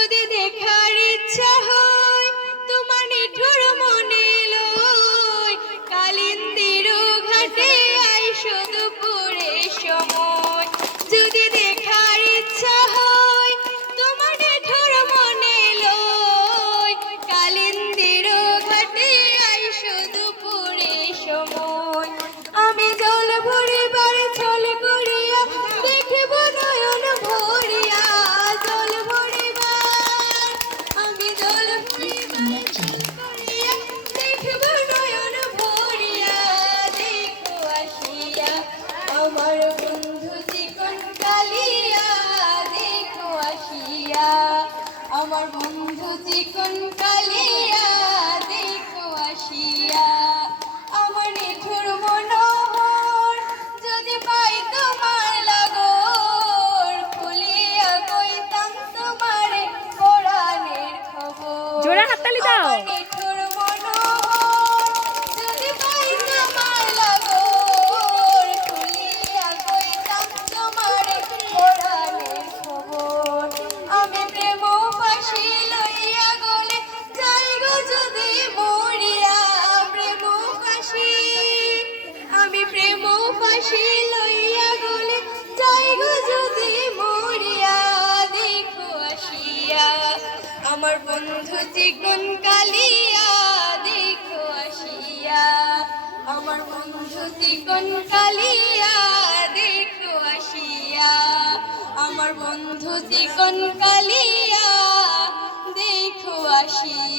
যদি দেখা চিকন কালিয়া দেখো আসিয়া আমার নিঠুর মনোহর যদি পাই তোমার লাগর খুলিয়া কইতাম তোমার কোরআনের খবর জোরে হাততালি দাও। আমার বন্ধু চিকুন কালিয়া, দেখো আসিয়া। আমার বন্ধু চিকুন কালিয়া, দেখো আসিয়া। আমার বন্ধু চিকুন কালিয়া, দেখো আসিয়া।